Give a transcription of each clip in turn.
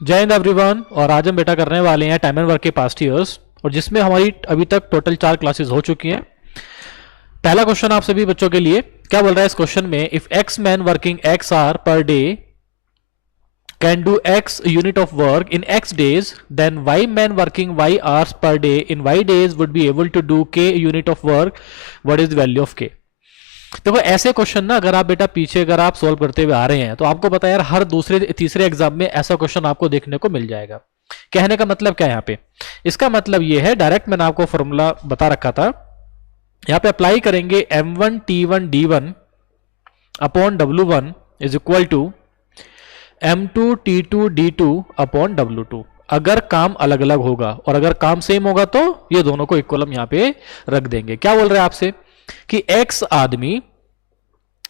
जय हिंद एवरीवन। और आज हम बेटा करने वाले हैं टाइम एंड वर्क के पास्ट ईयर्स, और जिसमें हमारी अभी तक टोटल 4 क्लासेस हो चुकी हैं। पहला क्वेश्चन आप सभी बच्चों के लिए क्या बोल रहा है इस क्वेश्चन में, if X man working X hour per day can do x unit of work in x days, then y man working y hours per day in y days would be able to do k unit of work. What is the value of k? देखो ऐसे question ना अगर आप बेटा पीछे अगर आप solve करते हुए आ रहे हैं तो आपको पता है यार हर दूसरे तीसरे एग्जाम में ऐसा क्वेश्चन आपको देखने को मिल जाएगा। कहने का मतलब क्या है यहाँ पे, इसका मतलब ये है डायरेक्ट मैंने आपको फॉर्मूला बता रखा था, यहाँ पे अप्लाई करेंगे m1 t1 d1 upon w1 is equal to m2 t2 d2 upon w2। अगर काम अलग अलग होगा और अगर काम सेम होगा तो ये दोनों को इक्वल हम यहां पे रख देंगे। क्या बोल रहे हैं आपसे कि x आदमी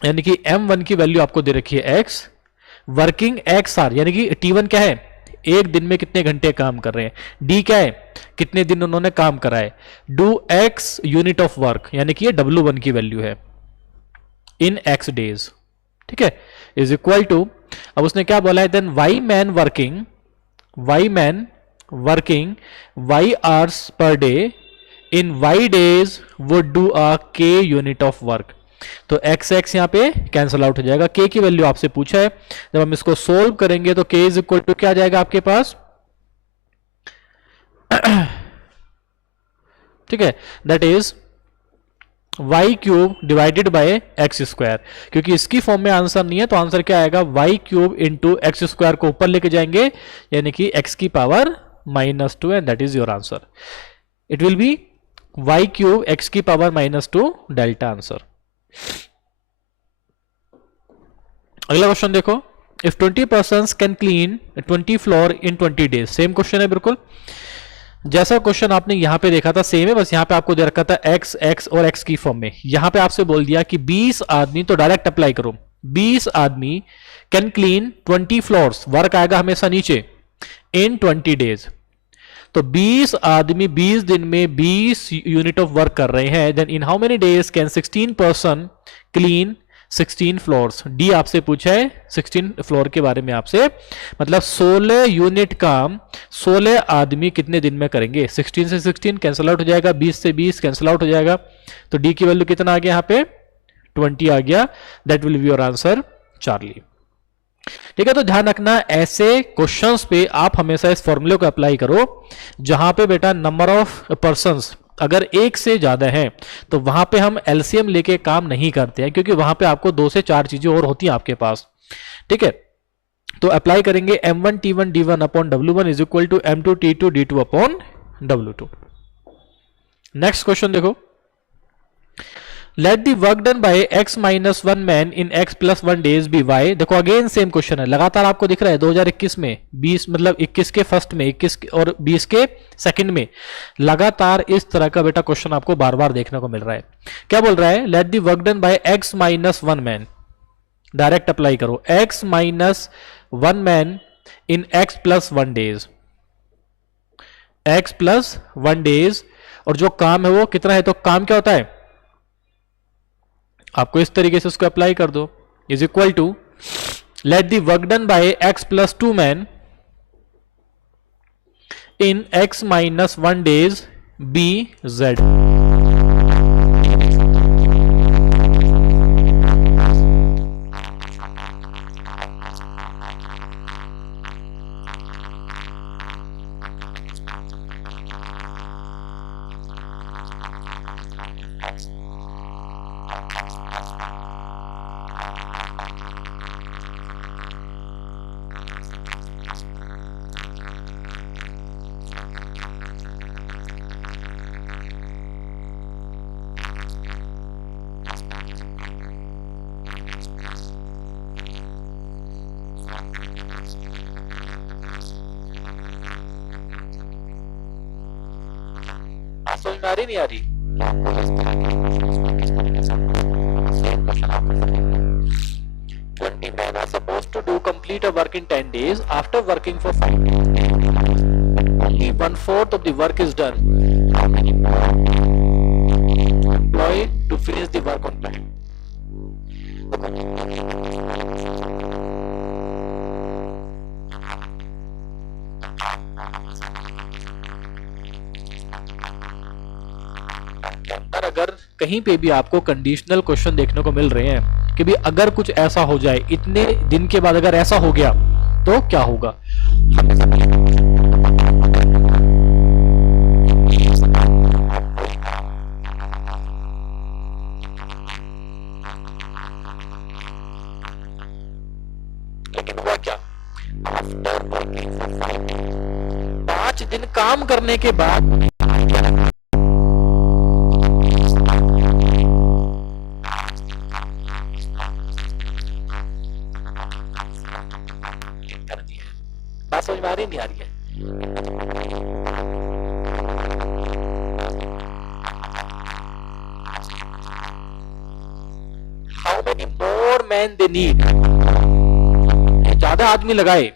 यानी कि m1 की वैल्यू आपको दे रखी है x वर्किंग x आर यानी कि t1 क्या है, एक दिन में कितने घंटे काम कर रहे हैं, d क्या है कितने दिन उन्होंने काम करा है, do x unit of work यानी कि ये w1 की वैल्यू है इन x डेज, ठीक है, इज इक्वल टू, अब उसने क्या बोला है, then Y man working Y hours per day in Y days would do a K unit of work. तो एक्स एक्स यहां पे कैंसिल आउट हो जाएगा, के की वैल्यू आपसे पूछा है, जब हम इसको सोल्व करेंगे तो के इज इक्वल टू क्या आ जाएगा आपके पास ठीक है, that is Y cube divided by X square. क्योंकि इसकी फॉर्म में आंसर नहीं है तो आंसर क्या आएगा, y cube into x square को ऊपर लेके जाएंगे यानी कि एक्स की power -2 and that is your answer. It will be y cube x की पावर -2 डेल्टा आंसर। अगला क्वेश्चन देखो, if 20 persons can clean 20 floor in 20 days. Same question है बिल्कुल जैसा क्वेश्चन आपने यहां पे देखा था, सेम है, बस यहां पे आपको दे रखा था एक्स एक्स और एक्स की फॉर्म में। यहां पे आपसे बोल दिया कि 20 आदमी, तो डायरेक्ट अप्लाई करो, 20 आदमी कैन क्लीन 20 फ्लोर्स, वर्क आएगा हमेशा नीचे, इन 20 डेज। तो 20 आदमी 20 दिन में 20 यूनिट ऑफ वर्क कर रहे हैं, then in how many days can 16 person clean 16 floors. डी आपसे पूछा है 16 फ्लोर के बारे में आपसे, मतलब 16 यूनिट काम 16 आदमी कितने दिन में करेंगे। 16 से 16 कैंसिल आउट हो जाएगा, 20 से 20 कैंसिल आउट हो जाएगा, तो डी की वैल्यू कितना आ गया यहाँ पे 20 आ गया, that will be your answer Charlie. ठीक है, तो ध्यान रखना ऐसे क्वेश्चंस पे आप हमेशा इस फॉर्मूले को अप्लाई करो जहां पे बेटा नंबर ऑफ पर्संस अगर एक से ज्यादा है तो वहां पे हम एलसीएम लेके काम नहीं करते हैं, क्योंकि वहां पे आपको 2 से 4 चीजें और होती हैं आपके पास। ठीक है, तो अप्लाई करेंगे m1 t1 d1 upon w1 is equal to m2 t2 d2 upon w2। Next question देखो, let the work done by x minus 1 man in x plus 1 days be y। देखो अगेन सेम क्वेश्चन है, लगातार आपको दिख रहा है 2021 में 20 मतलब 21 के फर्स्ट में 21 और 20 के सेकंड में लगातार इस तरह का बेटा क्वेश्चन आपको बार बार देखने को मिल रहा है। क्या बोल रहा है, late the work done by x minus 1 man, direct apply करो, x minus 1 man in x plus 1 days, x plus 1 days, और जो काम है वो कितना है, तो काम क्या होता है आपको इस तरीके से उसको अप्लाई कर दो, is equal to let the work done by x plus 2 man in x minus 1 days be z। समझ में आ रही नहीं आ रही, 20 men are supposed to do complete a work in 10 days after working for 5 days. Only 1/4 of the work is done. How many more to employ to finish the work on time? अगर कहीं पे भी आपको conditional question देखने को मिल रहे हैं कि भी अगर कुछ ऐसा हो जाए, इतने दिन के बाद अगर ऐसा हो गया तो क्या होगा, लेकिन हुआ क्या, 5 दिन काम करने के बाद बात समझ में आ रही नहीं आ रही है? How many more man they need, ज्यादा आदमी लगाए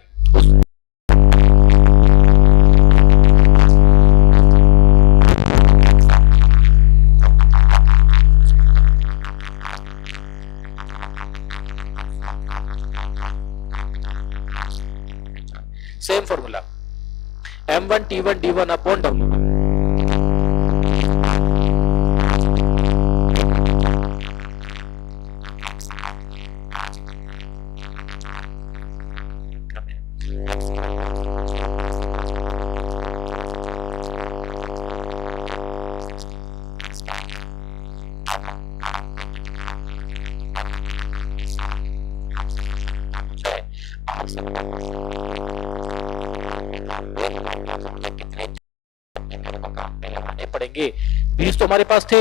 same formula m1 t1 d1 upon w। पड़ेंगे 20 तो हमारे पास थे,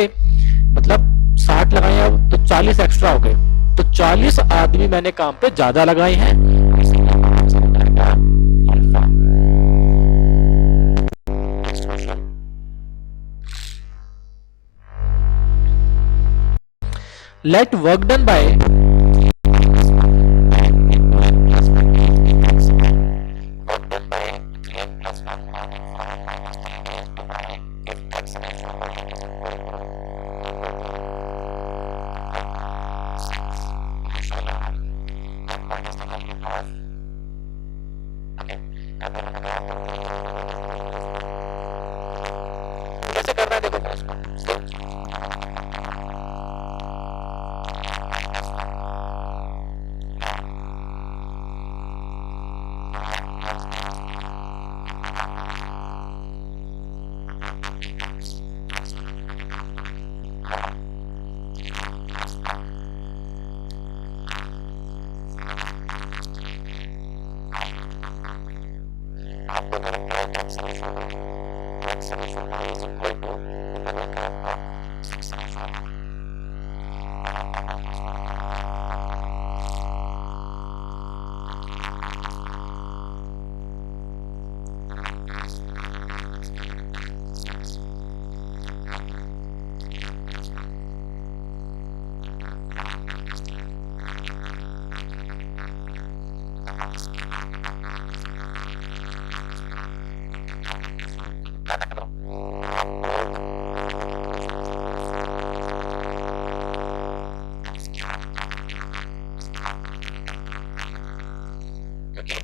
मतलब 60 लगाए अब तो 40 एक्स्ट्रा हो गए, तो 40 आदमी मैंने काम पे ज्यादा लगाए हैं। लेट वर्क डन बाय कैसे करना है, देखो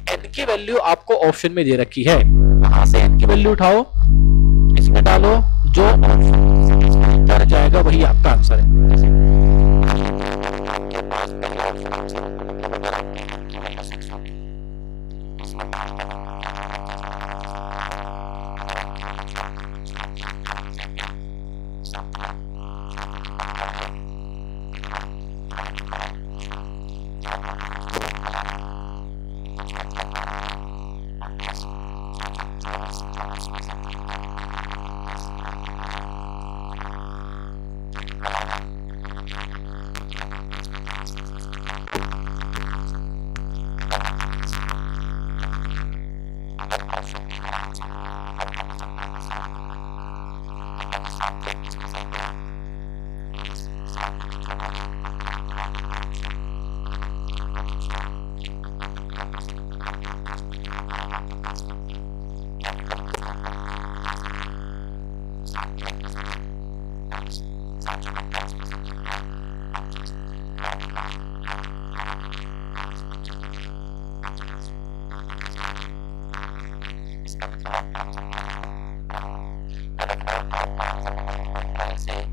n की वैल्यू आपको ऑप्शन में दे रखी है, वहां से n की वैल्यू उठाओ, इसमें डालो, जो कर जाएगा वही आपका आंसर है।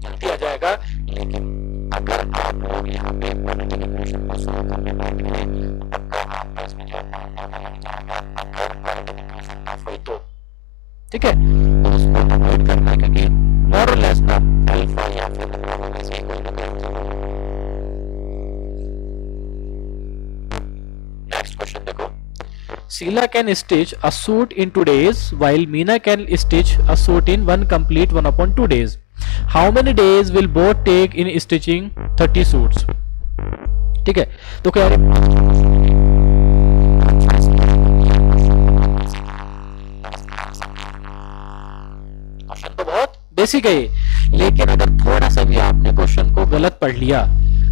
जल्दी आ जाएगा। अगर आप लोग यहाँ पे क्वाड्रेटिक इक्वेशन को सॉल्व करने बैठ गए तो पक्का आपका इसमें जो है नंबर लग जाएगा, अगर क्वाड्रेटिक इक्वेशन ना हुई तो। ठीक है, तो उसको अवॉइड करना है क्योंकि मोर और लेस ना अल्फा या फिर मोर और less equal to next question देखो। Sheila can stitch a suit in 2 days while Meena can stitch a suit in one complete 1/2 days. How many days will both take in stitching 30 suits? ठीक है, तो क्या question तो बहुत basic है, लेकिन अगर थोड़ा सा भी आपने क्वेश्चन को गलत पढ़ लिया,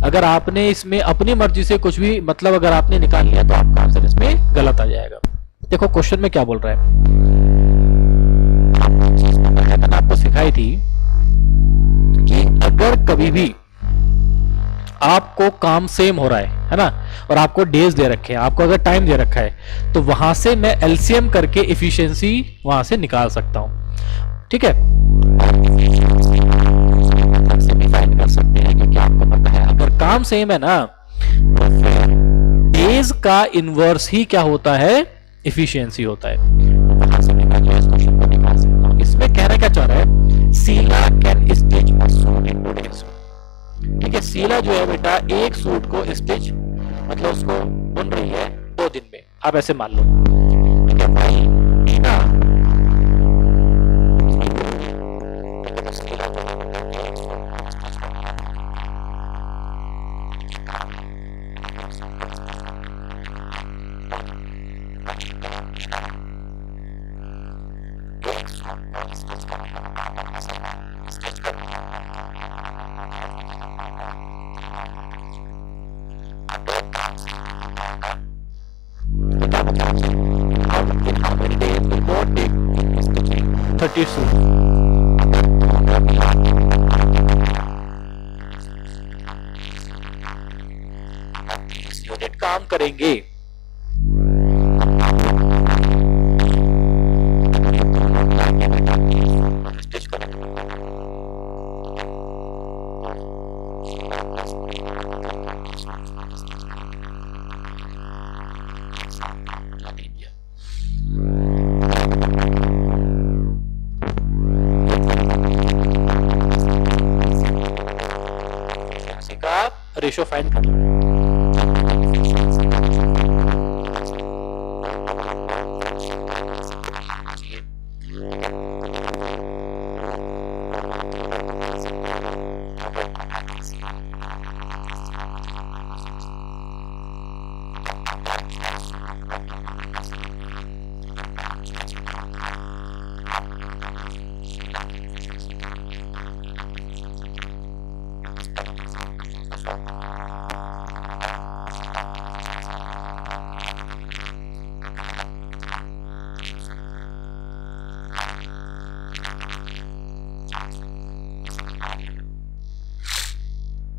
अगर आपने इसमें अपनी मर्जी से कुछ भी मतलब अगर आपने निकाल लिया तो आपका आंसर इसमें गलत आ जाएगा। देखो क्वेश्चन में क्या बोल रहा है, मैंने आपको सिखाई थी कि अगर कभी भी आपको काम सेम हो रहा है ना, और आपको डेज दे रखे हैं, आपको अगर टाइम दे रखा है, तो वहां से मैं एलसीएम करके एफिशिएंसी वहां से निकाल सकता हूं। ठीक है, से भी फाइंड कर सकते हैं क्योंकि आपको पता है अगर काम सेम है ना तो फिर डेज का इनवर्स ही क्या होता है, एफिशिएंसी होता है। तो वहां से मैं जो इस क्वेश्चन को निकाल सकता हूं। इसमें कहना क्या चाह रहा है, Sheila can stitch a suit in 2 days. ठीक है, शीला जो है बेटा एक सूट को स्टिच मतलब उसको बुन रही है 2 दिन में, आप ऐसे मान लो। ठीक है भाई, मीना यूनिट काम करेंगे। स्टिच करेंगे का रेशो फाइंड कर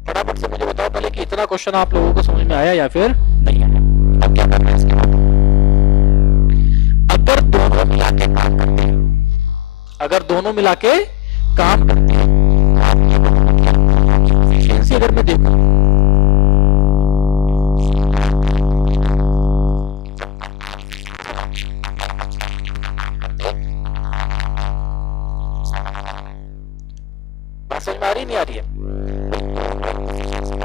फटाफट से मुझे बताओ पहले कि इतना क्वेश्चन आप लोगों को समझ में आया या फिर नहीं आया। अब क्या करना है इसके बाद, अगर दोनों मिला के काम करते हैं, अगर दोनों मिला के काम करते हैं, एफिशिएंसी अगर मैं देखूं बात समझ में आ रही नहीं आ रही है?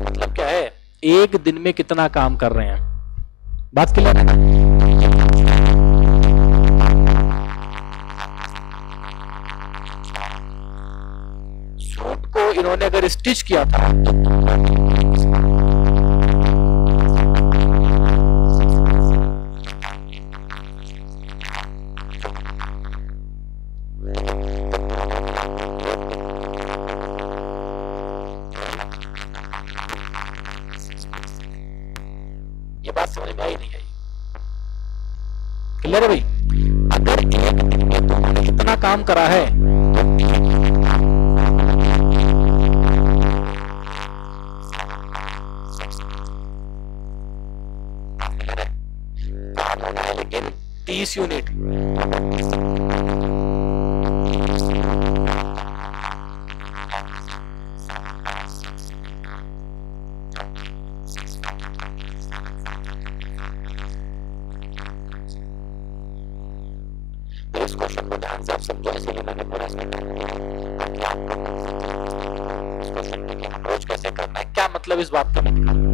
मतलब क्या है, एक दिन में कितना काम कर रहे हैं, बात क्लियर है ना? सूट को इन्होंने अगर स्टिच किया था तो ये बात समझ में आई नहीं आई? क्लियर है भाई? अगर एक दिन में दोनों ने इतना काम करा है काम होना है लेकिन 30 यूनिट, इस क्वेश्चन को ध्यान से आप समझो, इसीलिए मैंने पूरा इसमें टाइम लिया ताकि आपको इस क्वेश्चन में अप्रोच कैसे करना है, क्या मतलब इस बात का मैं दिखाऊंगा।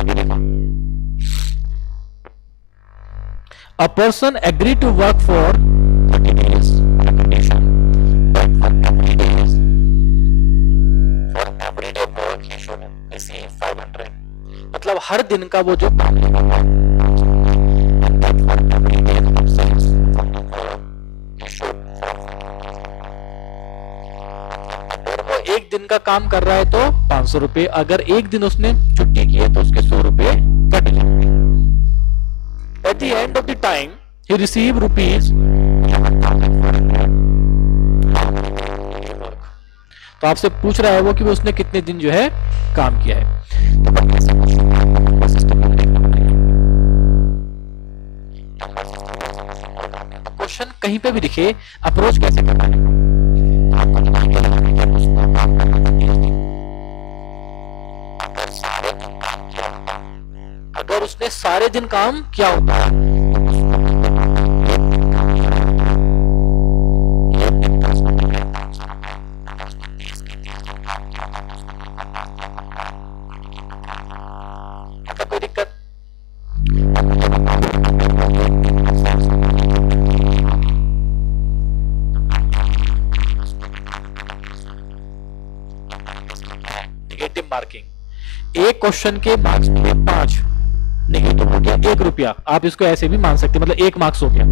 आगे देखो, A person agreed to work for 30 days on a condition that for every days for everyday work he should receive 500. मतलब हर दिन का वो जो काम करेगा and that for every day absence from the work he should अगर वो एक दिन का काम कर रहा है तो 500 रुपए, अगर एक दिन उसने छुट्टी की है तो उसके 100 रुपए कट जाएंगे। At the end of the time, he received rupees। तो आपसे पूछ रहा है वो कि वो उसने कितने दिन जो है काम किया है। क्वेश्चन कहीं पे भी दिखे, अप्रोच कैसे करना है। अगर सारे दिन काम किया होता, अगर उसने सारे दिन काम किया होता है कोई दिक्कत। नेगेटिव मार्किंग, एक क्वेश्चन के मार्क्स मिले 5, नेगेटिव हो गया 1 रुपया। आप इसको ऐसे भी मान सकते हैं, मतलब 1 मार्क्स हो गया।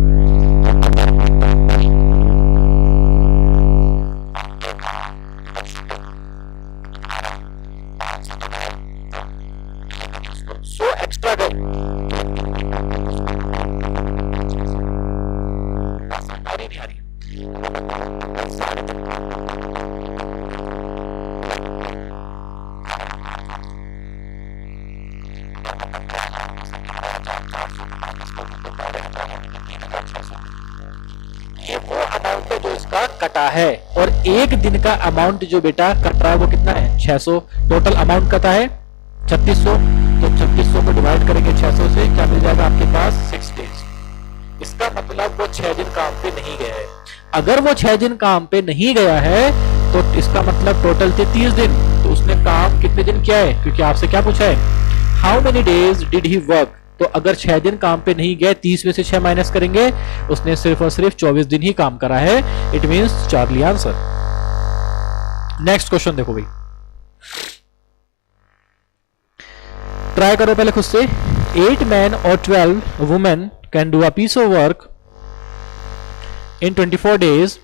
सो एक्स्ट्रा गए, नहीं आ रही। ये वो अमाउंट है जो इसका कटा है, और एक दिन का अमाउंट जो बेटा कट रहा है वो कितना है 600। टोटल अमाउंट कटा है 3600, तो 3600 को डिवाइड करेंगे 600 से, क्या मिल जाएगा आपके पास 6 डेज। इसका मतलब वो 6 दिन काम पे नहीं गया है। अगर वो 6 दिन काम पे नहीं गया है तो इसका मतलब टोटल थे 30 दिन, तो उसने काम कितने दिन किया है, क्योंकि आपसे क्या पूछा है, how many days did he work. तो अगर 6 दिन काम पे नहीं गए, 30 में से 6 माइनस करेंगे, उसने सिर्फ और सिर्फ 24 दिन ही काम करा है। It means Charlie answer. Next question देखो भाई, ट्राई करो पहले खुद से। 8 men or 12 women can do a piece of work in 24 days.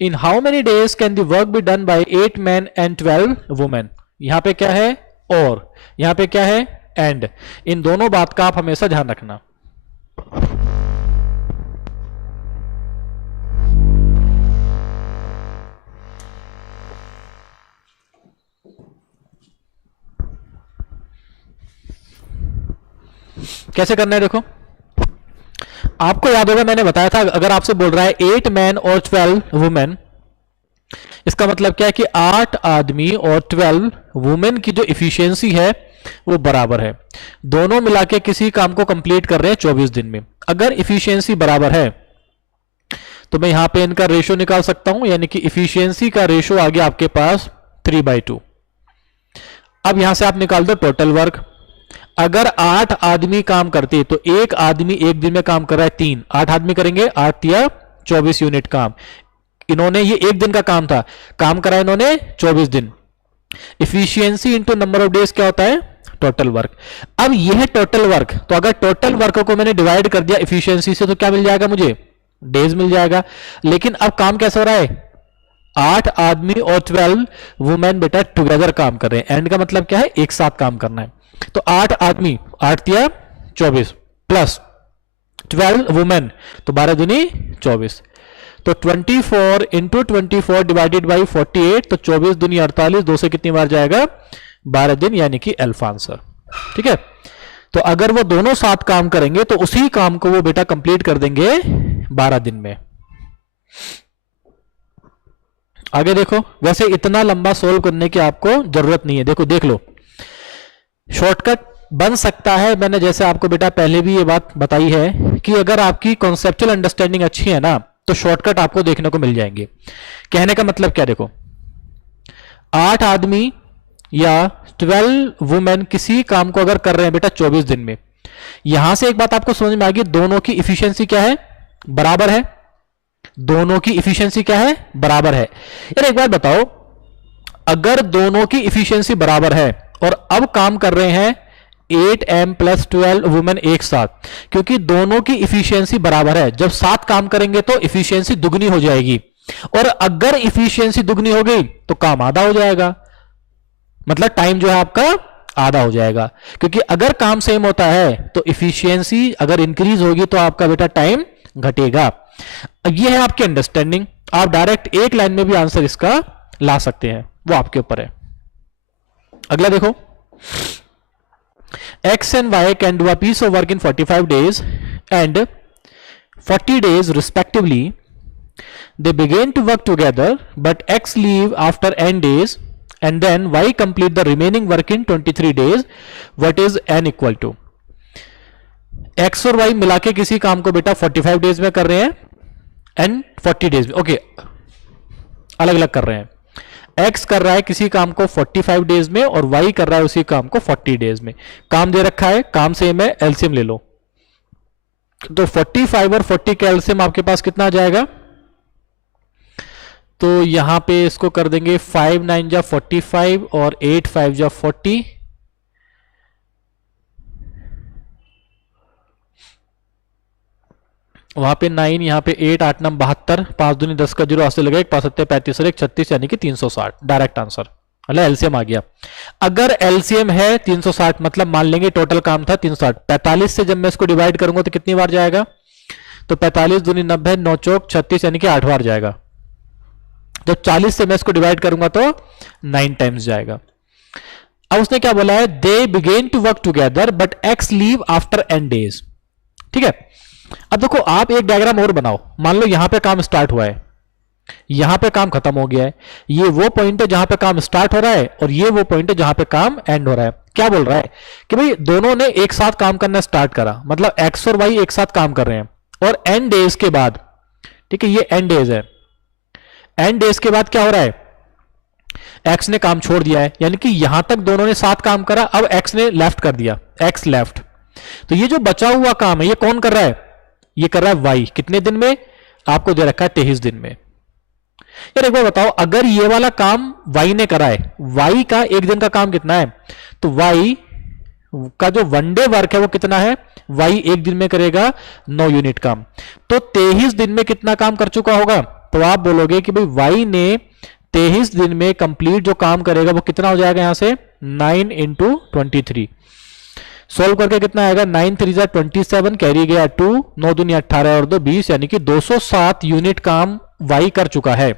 In how many days can the work be done by 8 men and 12 women? यहां पे क्या है और, यहां पे क्या है एंड। इन दोनों बात का आप हमेशा ध्यान रखना। कैसे करना है देखो, आपको याद होगा मैंने बताया था, अगर आपसे बोल रहा है 8 मैन और 12 वुमेन, इसका मतलब क्या है कि 8 आदमी और 12 वुमेन की जो इफिशियंसी है वो बराबर है। दोनों मिला के किसी काम को कंप्लीट कर रहे हैं 24 दिन में। अगर इफिशियंसी बराबर है तो मैं यहां पे इनका रेशो निकाल सकता हूं, यानी कि इफिशियंसी का रेशो आ गया आपके पास 3/2। अब यहां से आप निकाल दो टोटल वर्क। अगर 8 आदमी काम करते तो एक आदमी एक दिन में काम कर रहा है 3, 8 आदमी करेंगे 8 या 24 यूनिट काम। इन्होंने ये एक दिन का काम था, काम करा इन्होंने 24 दिन। Efficiency into number of days क्या होता है, टोटल वर्क। अब यह टोटल वर्क, तो अगर टोटल वर्क को मैंने डिवाइड कर दिया इफिशियंसी से तो क्या मिल जाएगा मुझे, डेज मिल जाएगा। लेकिन अब काम कैसे हो रहा है, 8 आदमी और 12 वुमेन बेटा टुगेदर काम कर रहे हैं। एंड का मतलब क्या है, एक साथ काम करना है। तो 8 आदमी 8 या 24 प्लस 12 वुमेन, तो 12 दूनी 24। तो 24 इंटू 24 डिवाइडेड बाई 48, तो 24 दूनी 48, 2 से कितनी बार जाएगा 12 दिन, यानी कि अल्फा आंसर। ठीक है, तो अगर वो दोनों साथ काम करेंगे तो उसी काम को वो बेटा कंप्लीट कर देंगे 12 दिन में। आगे देखो, वैसे इतना लंबा सोल्व करने की आपको जरूरत नहीं है। देखो देख लो, शॉर्टकट बन सकता है, मैंने जैसे आपको बेटा पहले भी ये बात बताई है कि अगर आपकी कॉन्सेप्चुअल अंडरस्टैंडिंग अच्छी है ना तो शॉर्टकट आपको देखने को मिल जाएंगे। कहने का मतलब क्या, देखो 8 आदमी या 12 वुमेन किसी काम को अगर कर रहे हैं बेटा 24 दिन में, यहां से एक बात आपको समझ में आ गई, दोनों की इफिशियंसी क्या है, बराबर है। दोनों की इफिशियंसी क्या है, बराबर है। यार एक बात बताओ, अगर दोनों की इफिशियंसी बराबर है और अब काम कर रहे हैं 8m प्लस 12 वुमेन एक साथ, क्योंकि दोनों की इफिशियंसी बराबर है, जब साथ काम करेंगे तो इफिशियंसी दुगनी हो जाएगी, और अगर इफिशियंसी दुगनी हो गई तो काम आधा हो जाएगा, मतलब टाइम जो है आपका आधा हो जाएगा। क्योंकि अगर काम सेम होता है तो इफिशियंसी अगर इंक्रीज होगी तो आपका बेटा टाइम घटेगा। ये है आपकी अंडरस्टैंडिंग। आप डायरेक्ट एक लाइन में भी आंसर इसका ला सकते हैं, वो आपके ऊपर है। अगला देखो, X and Y can do a piece of work in 45 days and 40 days respectively. They begin to work together, but X leave after n days and then Y complete the remaining work in 23 days. What is n equal to? X और Y मिला के किसी काम को बेटा 45 days में कर रहे हैं एंड 40 डेज में, ओके अलग अलग कर रहे हैं। X कर रहा है किसी काम को 45 डेज में और Y कर रहा है उसी काम को 40 डेज में। काम दे रखा है, काम सेम है, एलसीएम ले लो। तो 45 और 40 का एलसीएम आपके पास कितना आ जाएगा, तो यहां पे इसको कर देंगे 5 9 जा 45 और 8 5 जा 40, वहां पे 9, यहां पे 8 8 9 72, 5 दूनी 10 का 0 हाथ लगा, 1 5 7 35 और 1 36 यानी कि 360 डायरेक्ट आंसर, मतलब एलसीएम आ गया। अगर एलसीएम है 360 मतलब मान लेंगे टोटल काम था 360, 45 से जब मैं इसको डिवाइड करूंगा तो कितनी बार जाएगा, तो 45 दूनी 90, 9 चौक 36 यानी कि 8 बार जाएगा। जब 40 से मैं इसको डिवाइड करूंगा तो 9 टाइम्स जाएगा। अब उसने क्या बोला है, they begin to work together but X leave after n days. ठीक है, अब देखो आप एक डायग्राम और बनाओ, मान लो यहां पे काम स्टार्ट हुआ है, यहां पे काम खत्म हो गया है, ये वो पॉइंट है जहां पे काम स्टार्ट हो रहा है और ये वो पॉइंट है जहां पे काम एंड हो रहा है। क्या बोल रहा है कि भाई दोनों ने एक साथ काम करना स्टार्ट करा, मतलब एक्स और वाई एक साथ काम कर रहे हैं और n डेज के बाद, ठीक है ये n डेज है, n डेज के बाद क्या हो रहा है, x ने काम छोड़ दिया है, यानी कि यहां तक दोनों ने साथ काम करा, अब x ने लेफ्ट कर दिया, x लेफ्ट। तो ये जो बचा हुआ काम है ये कौन कर रहा है, ये कर रहा है y। कितने दिन में, आपको दे रखा है 23 दिन में। यार एक बार बताओ, अगर ये वाला काम y ने करा है, y का एक दिन का काम कितना है, तो y का जो वन डे वर्क है वो कितना है, y एक दिन में करेगा 9 यूनिट काम, तो 23 दिन में कितना काम कर चुका होगा, तो आप बोलोगे कि भाई y ने 23 दिन में कंप्लीट जो काम करेगा वो कितना हो जाएगा, यहां से 9 इंटू 23 सोल्व करके कितना आएगा, 9 3 जा 27, कैरी गया 2, 9 दूनी 18 और 2 20, यानी कि 207 यूनिट काम y कर चुका है।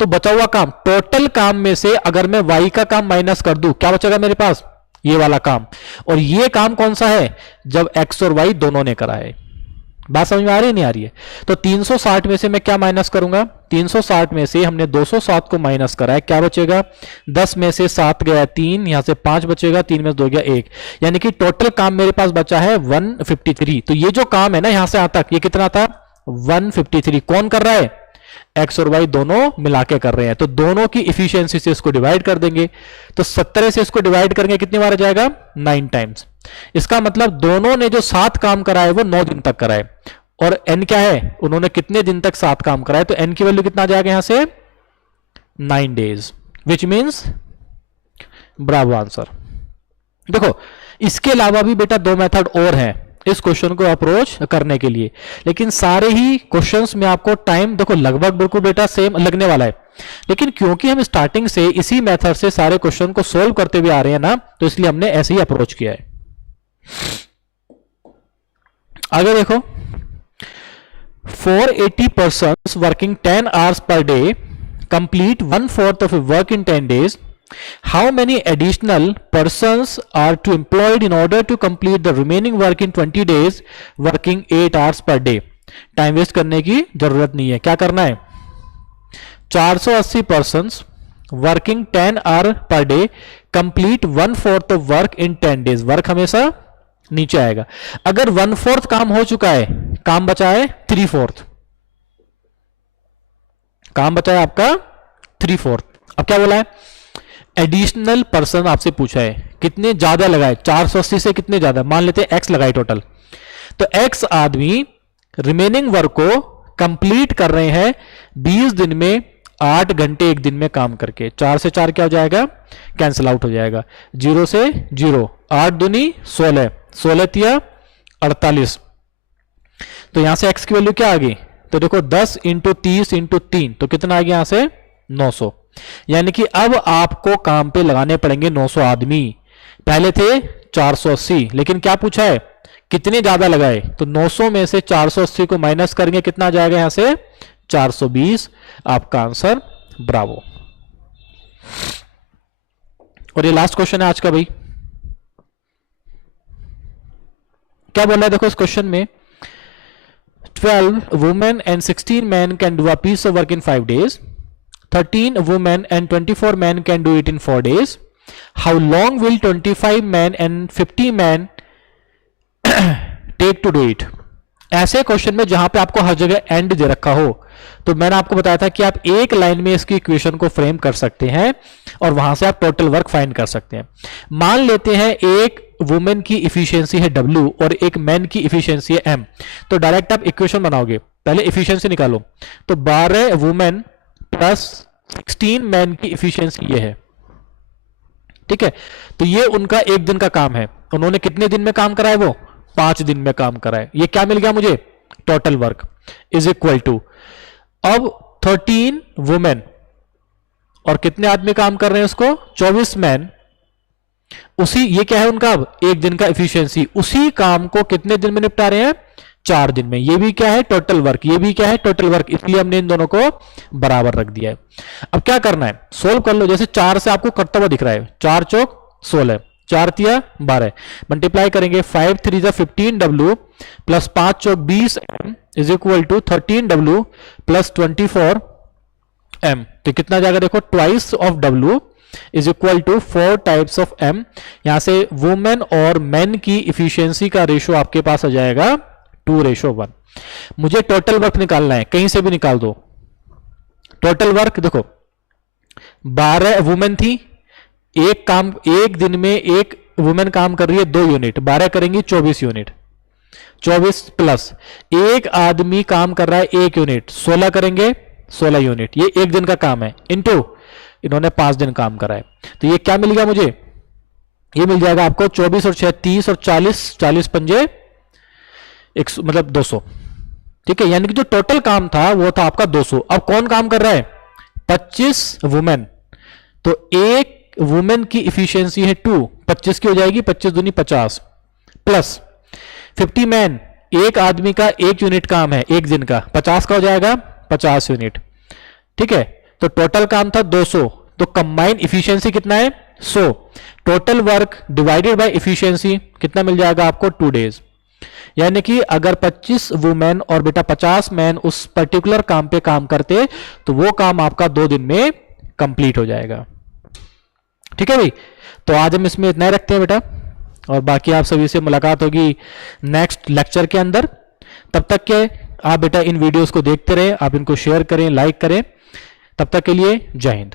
तो बचा हुआ काम, टोटल काम में से अगर मैं y का काम माइनस कर दूं, क्या बचेगा मेरे पास, ये वाला काम। और ये काम कौन सा है, जब x और y दोनों ने करा है। बात समझ में आ रही है नहीं आ रही है, तो 360 में से मैं क्या माइनस करूंगा, 360 में से हमने 207 को माइनस करा है, क्या बचेगा, 10 में से 7 गया 3, यहां से 5 बचेगा, 3 में से 2 गया 1, यानी कि टोटल काम मेरे पास बचा है 153। तो ये जो काम है ना यहां से यहां तक, ये कितना था 153। कौन कर रहा है, एक्स और वाई दोनों मिला के कर रहे हैं, तो दोनों की इफिशियंसी से इसको डिवाइड कर देंगे, तो 17 से इसको डिवाइड करेंगे कितनी बार आ जाएगा, 9 टाइम्स। इसका मतलब दोनों ने जो 7 काम करा है वो 9 दिन तक करा है, और n क्या है, उन्होंने कितने दिन तक 7 काम करा है, तो n की वैल्यू कितना आ जाएगा यहां से 9 days, which means Bravo answer. देखो इसके अलावा भी बेटा 2 मेथड और हैं इस क्वेश्चन को अप्रोच करने के लिए, लेकिन सारे ही क्वेश्चंस में आपको टाइम देखो लगभग बिल्कुल बेटा सेम लगने वाला है, लेकिन क्योंकि हम स्टार्टिंग से इसी मेथड से सारे क्वेश्चन को सोल्व करते हुए आ रहे हैं ना, तो इसलिए हमने ऐसे ही अप्रोच किया है। आगे देखो, 480 persons working 10 hours per day complete 1/4 of a work in 10 days. How many additional persons are to employed in order to complete the remaining work in 20 days working 8 hours per day? Time waste करने की जरूरत नहीं है, क्या करना है, 480 persons working 10 hour per day complete 1/4 of work in 10 days. Work हमेशा नीचे आएगा। अगर 1/4 काम हो चुका है, काम बचा है 3/4, काम बचा है आपका 3/4। अब क्या बोला है, एडिशनल पर्सन आपसे पूछा है कितने ज्यादा लगाए, 480 से कितने ज्यादा, मान लेते हैं एक्स लगाए टोटल, तो एक्स आदमी रिमेनिंग वर्क को कंप्लीट कर रहे हैं 20 दिन में 8 घंटे एक दिन में काम करके। 4 से 4 क्या हो जाएगा, कैंसिल आउट हो जाएगा, 0 से 0, 8 दूनी 16, 16 तिया 48। तो यहां से एक्स की वैल्यू क्या आ गई, तो देखो 10 इंटू 30 इंटू 3, तो कितना आ गया यहां से 900। यानी कि अब आपको काम पे लगाने पड़ेंगे 900 आदमी। पहले थे 480, लेकिन क्या पूछा है कितने ज्यादा लगाए, तो 900 में से 480 को माइनस करेंगे, कितना जाएगा यहां से 420। आपका आंसर ब्रावो। और ये लास्ट क्वेश्चन है आज का भाई। क्या बोल रहा है देखो इस क्वेश्चन में, 12 women and 16 men can do a piece of work in 5 days. 13 women and 24 men can do it in 4 days. How long will 25 men and 50 men take to do it? ऐसे क्वेश्चन में जहां पे आपको हर जगह and they रखा हो, तो मैंने आपको बताया था कि आप एक लाइन में इसकी इक्वेशन को फ्रेम कर सकते हैं और वहां से आप टोटल वर्क फाइंड कर सकते हैं। मान लेते हैं एक वुमेन की इफिशियंसी है W और एक मैन की इफिशियंसी है M, तो डायरेक्ट आप इक्वेशन बनाओगे, पहले इफिशियंसी निकालो, तो 12 वुमेन प्लस 16 मैन की इफिशियंसी ये है, ठीक है। तो ये उनका एक दिन का काम है, उन्होंने कितने दिन में काम करा है, वो 5 दिन में काम करा है। ये क्या मिल गया मुझे, total work is equal to, अब 13 वुमेन और कितने आदमी काम कर रहे हैं उसको, 24 मैन, उसी ये क्या है उनका अब एक दिन का एफिशिएंसी, उसी काम को कितने दिन में निपटा रहे हैं, 4 दिन में। ये भी क्या है टोटल वर्क, ये भी क्या है टोटल वर्क, इसलिए हमने इन दोनों को बराबर रख दिया है। अब क्या करना है, सोल्व कर लो। जैसे 4 से आपको करता हुआ दिख रहा है, 4 चौक 16, 4 तिया 12, मल्टीप्लाई करेंगे 5 3 15W प्लस 5 चौक 20M is equal to 13W plus 24M। तो कितना जाएगा देखो, twice of W is equal to 4 types of M। यहां से वुमेन और मेन की इफिशियंसी का रेशो आपके पास आ जाएगा 2:1। मुझे टोटल वर्क निकालना है, कहीं से भी निकाल दो। टोटल वर्क देखो 12 वुमेन थी, एक काम एक दिन में एक वुमेन काम कर रही है 2 यूनिट, 12 करेंगी 24 यूनिट, 24 प्लस एक आदमी काम कर रहा है 1 यूनिट, 16 करेंगे 16 यूनिट, ये एक दिन का काम है, इनटू इन्होंने 5 दिन काम करा है। तो ये क्या मिल गया मुझे, ये मिल जाएगा आपको 24 और 6 30 और 40, 40 पंजे 100 मतलब 200, ठीक है। यानी कि जो टोटल काम था वो था आपका 200। अब कौन काम कर रहा है, 25 वुमेन, तो एक वुमेन की इफिशियंसी है 2, 25 की हो जाएगी, 25 दूनी 50 प्लस 50 मैन, एक आदमी का 1 यूनिट काम है एक दिन का, 50 का हो जाएगा 50 यूनिट, ठीक है। तो टोटल काम था 200, तो कंबाइंड इफिशियंसी कितना है 100। Total work divided by efficiency कितना मिल जाएगा आपको, 2 डेज। यानी कि अगर 25 वुमेन और बेटा 50 मैन उस पर्टिकुलर काम पे काम करते तो वो काम आपका 2 दिन में कंप्लीट हो जाएगा, ठीक है भाई। तो आज हम इसमें इतना ही रखते हैं बेटा, और बाकी आप सभी से मुलाकात होगी नेक्स्ट लेक्चर के अंदर। तब तक के आप बेटा इन वीडियोस को देखते रहे, आप इनको शेयर करें, लाइक करें। तब तक के लिए जय हिंद।